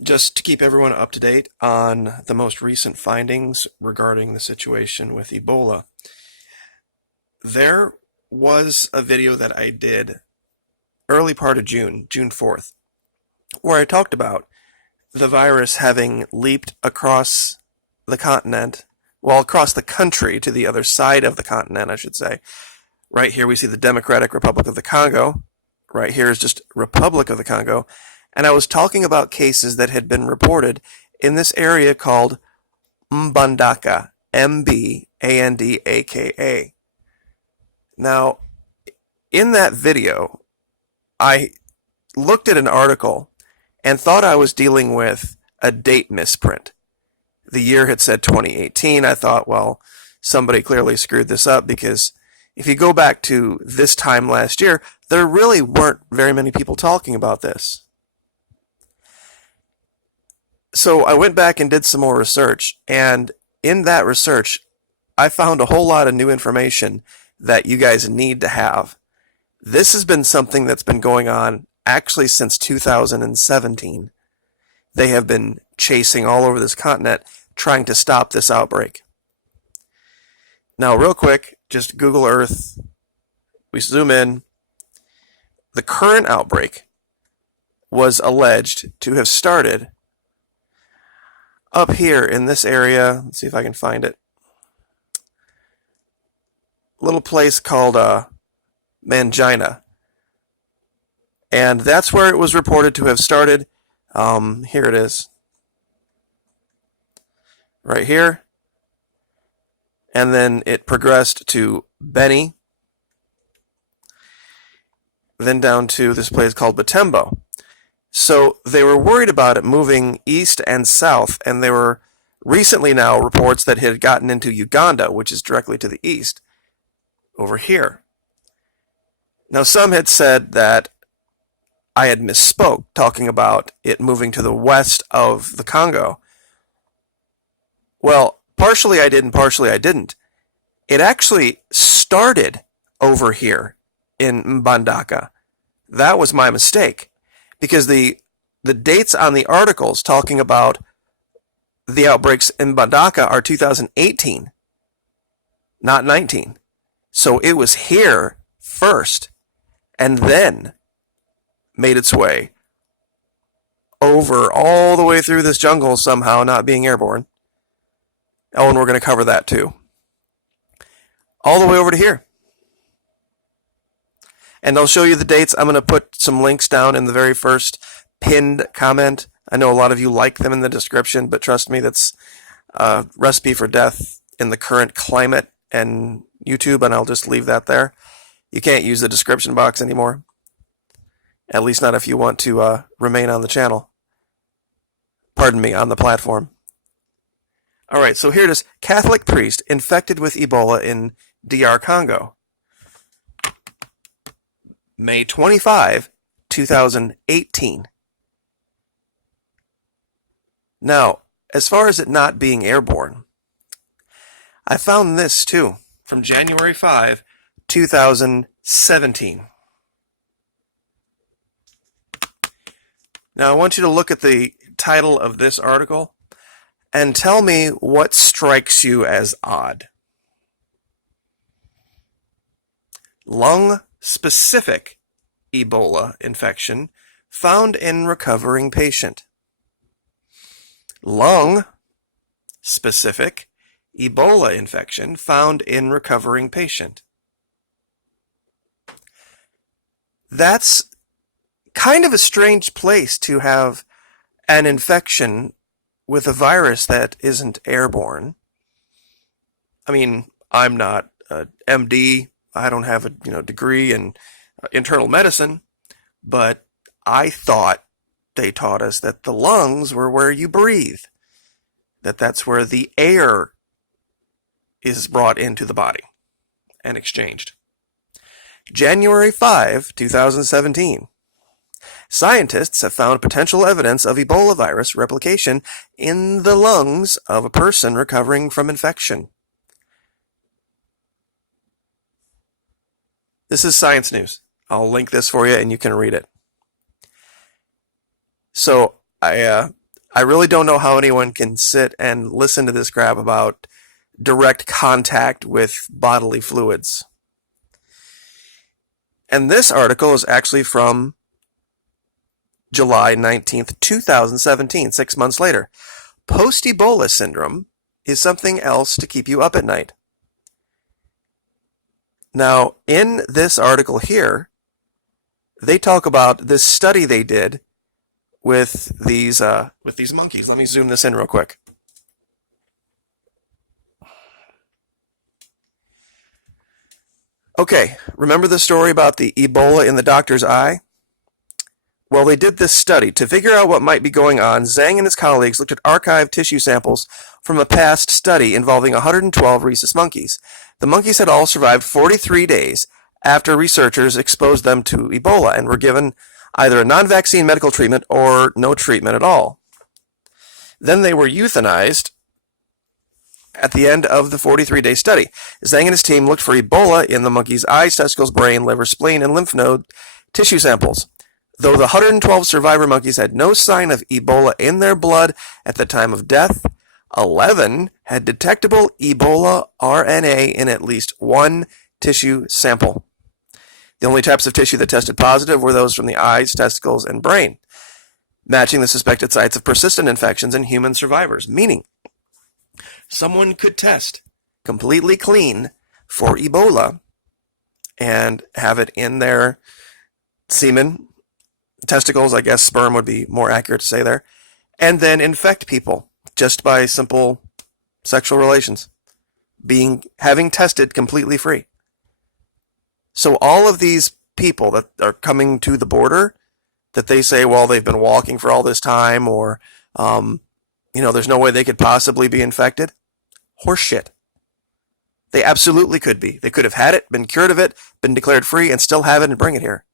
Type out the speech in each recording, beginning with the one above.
Just to keep everyone up to date on the most recent findings regarding the situation with Ebola, there was a video that I did early part of June, June 4th, where I talked about the virus having leaped across the continent, well, across the country to the other side of the continent, I should say. Right here we see the Democratic Republic of the Congo. Right here is just Republic of the Congo. And I was talking about cases that had been reported in this area called Mbandaka, Mbandaka. Now, in that video, I looked at an article and thought I was dealing with a date misprint. The year had said 2018. I thought, well, somebody clearly screwed this up because if you go back to this time last year, there really weren't very many people talking about this. So I went back and did some more research, and in that research, I found a whole lot of new information that you guys need to have. This has been something that's been going on actually since 2017. They have been chasing all over this continent trying to stop this outbreak. Now, real quick, just Google Earth. We zoom in. The current outbreak was alleged to have started up here in this area. Let's see if I can find it. A little place called Mangina. And that's where it was reported to have started. Here it is. Right here. And then it progressed to Beni. Then down to this place called Butembo. So they were worried about it moving east and south, and there were recently now reports that it had gotten into Uganda, which is directly to the east, over here. Now, some had said that I had misspoke, talking about it moving to the west of the Congo. Well, partially I did and partially I didn't. It actually started over here in Mbandaka. That was my mistake, because the dates on the articles talking about the outbreaks in Mbandaka are 2018, not 19. So it was here first, and then made its way over all the way through this jungle somehow, not being airborne. Oh, and we're going to cover that too. All the way over to here. And I'll show you the dates. I'm going to put some links down in the very first pinned comment. I know a lot of you like them in the description, but trust me, that's a recipe for death in the current climate and YouTube, and I'll just leave that there. You can't use the description box anymore. At least not if you want to remain on the channel. Pardon me, on the platform. All right, so here it is. Catholic priest infected with Ebola in DR Congo. May 25, 2018. Now, as far as it not being airborne, I found this too, from January 5, 2017. Now, I want you to look at the title of this article and tell me what strikes you as odd. Lung-specific Ebola infection found in recovering patient. Lung-specific Ebola infection found in recovering patient. That's kind of a strange place to have an infection with a virus that isn't airborne. I mean, I'm not an MD. I don't have a degree in internal medicine, but I thought they taught us that the lungs were where you breathe, that's where the air is brought into the body and exchanged. January 5, 2017. Scientists have found potential evidence of Ebola virus replication in the lungs of a person recovering from infection. This is Science News. I'll link this for you and you can read it. So I I really don't know how anyone can sit and listen to this crap about direct contact with bodily fluids. And this article is actually from July 19th, 2017, 6 months later. Post-Ebola syndrome is something else to keep you up at night. Now, in this article here, they talk about this study they did with these monkeys. Let me zoom this in real quick. Okay, remember the story about the Ebola in the doctor's eye? Well, they did this study. To figure out what might be going on, Zhang and his colleagues looked at archived tissue samples from a past study involving 112 rhesus monkeys. The monkeys had all survived 43 days after researchers exposed them to Ebola and were given either a non-vaccine medical treatment or no treatment at all. Then they were euthanized at the end of the 43-day study. Zhang and his team looked for Ebola in the monkeys' eyes, testicles, brain, liver, spleen, and lymph node tissue samples. Though the 112 survivor monkeys had no sign of Ebola in their blood at the time of death, 11 had detectable Ebola RNA in at least one tissue sample. The only types of tissue that tested positive were those from the eyes, testicles, and brain, matching the suspected sites of persistent infections in human survivors, meaning someone could test completely clean for Ebola and have it in their semen, testicles, I guess sperm would be more accurate to say there, and then infect people just by simple sexual relations, having tested completely free. So all of these people that are coming to the border that they say, well, they've been walking for all this time, or there's no way they could possibly be infected. Horseshit. They absolutely could be. They could have had it, been cured of it, been declared free, and still have it and bring it here.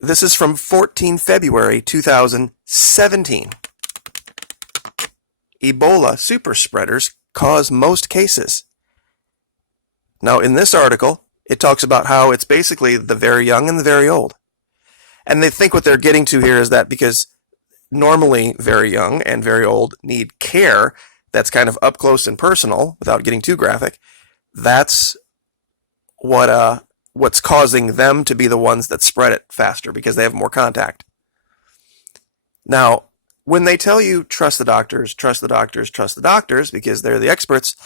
This is from 14 February 2017. Ebola super spreaders cause most cases. Now, in this article, it talks about how it's basically the very young and the very old. And they think what they're getting to here is that because normally very young and very old need care that's kind of up close and personal without getting too graphic, that's what's causing them to be the ones that spread it faster because they have more contact. Now, when they tell you trust the doctors, trust the doctors, trust the doctors because they're the experts,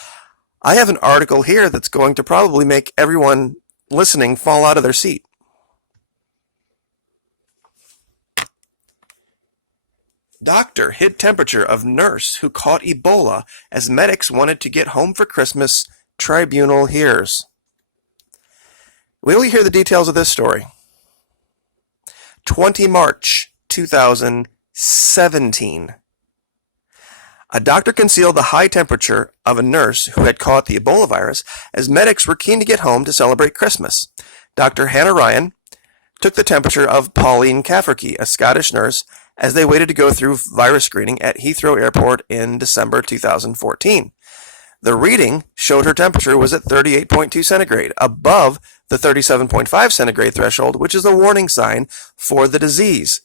I have an article here that's going to probably make everyone listening fall out of their seat. Doctor hid temperature of nurse who caught Ebola as medics wanted to get home for Christmas, tribunal hears. Will you hear the details of this story? 20 March 2017. A doctor concealed the high temperature of a nurse who had caught the Ebola virus as medics were keen to get home to celebrate Christmas. Dr. Hannah Ryan took the temperature of Pauline Cafferkey, a Scottish nurse, as they waited to go through virus screening at Heathrow Airport in December 2014. The reading showed her temperature was at 38.2 centigrade, above the 37.5 centigrade threshold, which is a warning sign for the disease.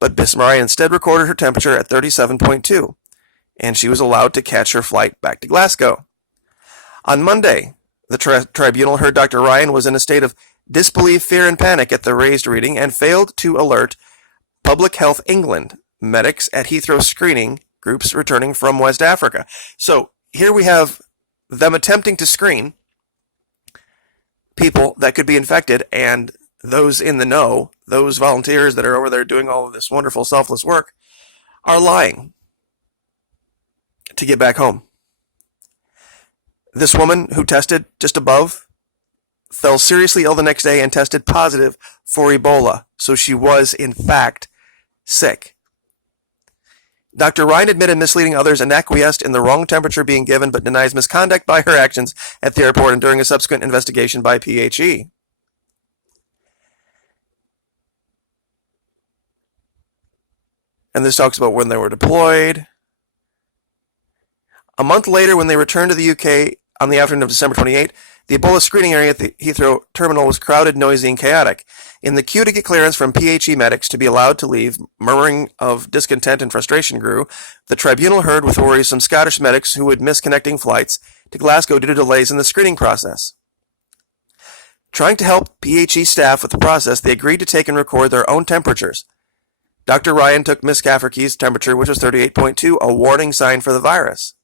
But Miss Ryan instead recorded her temperature at 37.2. And she was allowed to catch her flight back to Glasgow. On Monday, the tribunal heard Dr. Ryan was in a state of disbelief, fear, and panic at the raised reading and failed to alert Public Health England medics at Heathrow screening groups returning from West Africa. So here we have them attempting to screen people that could be infected, and those in the know, those volunteers that are over there doing all of this wonderful selfless work, are lying to get back home. This woman who tested just above fell seriously ill the next day and tested positive for Ebola, so she was in fact sick. Dr. Ryan admitted misleading others and acquiesced in the wrong temperature being given, but denies misconduct by her actions at the airport and during a subsequent investigation by PHE. And this talks about when they were deployed. A month later, when they returned to the UK on the afternoon of December 28, The Ebola screening area at the Heathrow terminal was crowded, noisy, and chaotic. In the queue to get clearance from PHE medics to be allowed to leave, murmuring of discontent and frustration grew. The tribunal heard with worrisome Scottish medics who would miss connecting flights to Glasgow due to delays in the screening process. Trying to help PHE staff with the process, they agreed to take and record their own temperatures. Dr. Ryan took Miss Cafferkey's temperature, which was 38.2, a warning sign for the virus.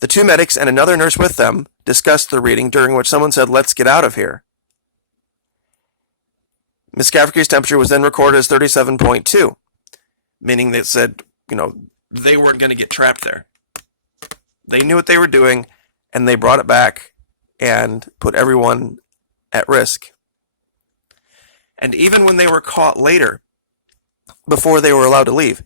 The two medics and another nurse with them discussed the reading, during which someone said, "Let's get out of here." Miss Cafferkey's temperature was then recorded as 37.2, meaning they said, they weren't going to get trapped there. They knew what they were doing, and they brought it back and put everyone at risk. And even when they were caught later, before they were allowed to leave,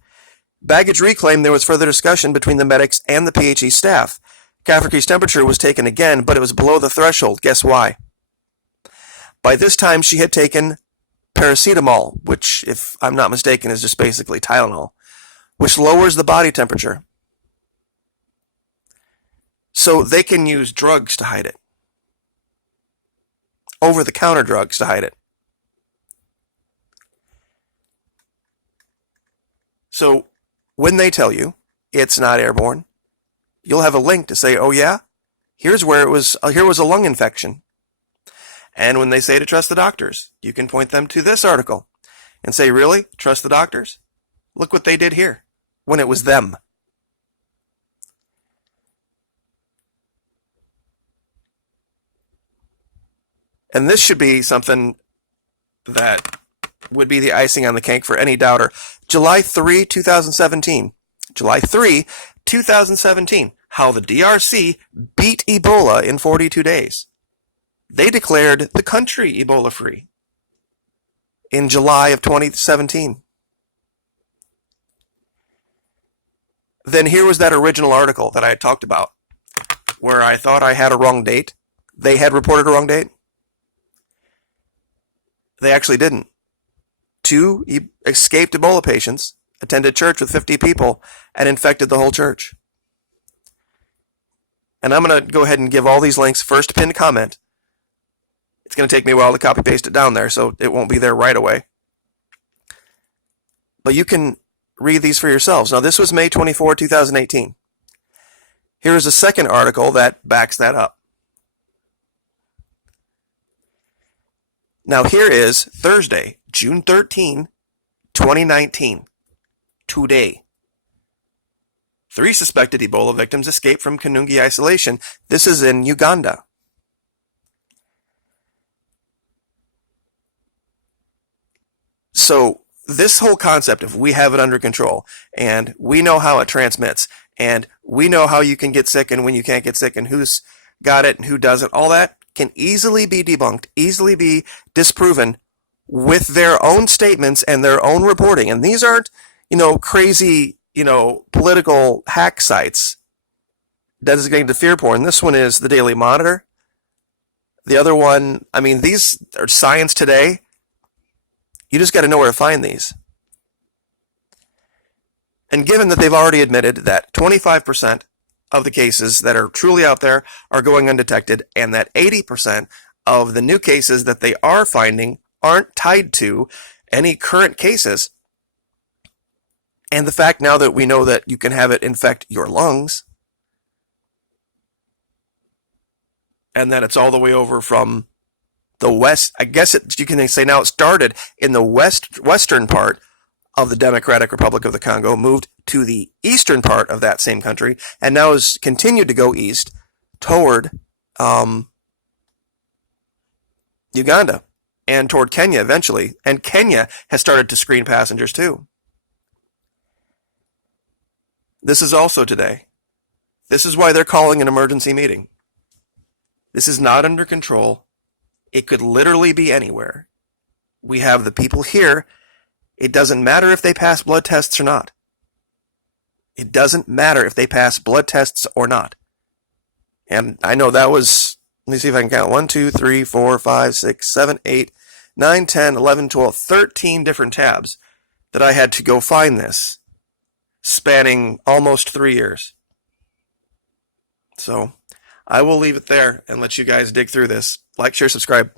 baggage reclaim, there was further discussion between the medics and the PHE staff. Cafferkey's temperature was taken again, but it was below the threshold. Guess why? By this time, she had taken paracetamol, which, if I'm not mistaken, is just basically Tylenol, which lowers the body temperature. So they can use drugs to hide it. Over-the-counter drugs to hide it. So when they tell you it's not airborne, you'll have a link to say, "Oh yeah, here was a lung infection." And when they say to trust the doctors, you can point them to this article and say, "Really? Trust the doctors? Look what they did here," when it was them. And this should be something that would be the icing on the cake for any doubter. July 3, 2017. July 3, 2017. How the DRC beat Ebola in 42 days. They declared the country Ebola-free in July of 2017. Then here was that original article that I had talked about, where I thought I had a wrong date. They had reported a wrong date. They actually didn't. 2 escaped Ebola patients attended church with 50 people and infected the whole church. And I'm going to go ahead and give all these links first pinned comment. It's going to take me a while to copy paste it down there, so it won't be there right away. But you can read these for yourselves. Now, this was May 24, 2018. Here is a second article that backs that up. Now, here is Thursday, June 13, 2019. Today. 3 suspected Ebola victims escaped from Kanungi isolation. This is in Uganda. So this whole concept of we have it under control, and we know how it transmits, and we know how you can get sick and when you can't get sick, and who's got it and who doesn't, all that can easily be debunked, easily be disproven with their own statements and their own reporting. And these aren't, crazy, political hack sites designated to fear porn. This one is the Daily Monitor. The other one, these are Science Today. You just got to know where to find these. And given that they've already admitted that 25% of the cases that are truly out there are going undetected, and that 80% of the new cases that they are finding aren't tied to any current cases, and the fact now that we know that you can have it infect your lungs, and that it's all the way over from the west, I guess you can say now it started in the western part of the Democratic Republic of the Congo, moved to the eastern part of that same country, and now has continued to go east toward Uganda and toward Kenya eventually. And Kenya has started to screen passengers too. This is also today. This is why they're calling an emergency meeting. This is not under control. It could literally be anywhere. We have the people here. It doesn't matter if they pass blood tests or not. It doesn't matter if they pass blood tests or not. And I know that was, let me see if I can count, 1, 2, 3, 4, 5, 6, 7, 8, 9, 10, 11, 12, 13 different tabs that I had to go find this, spanning almost 3 years. So I will leave it there and let you guys dig through this. Like, share, subscribe.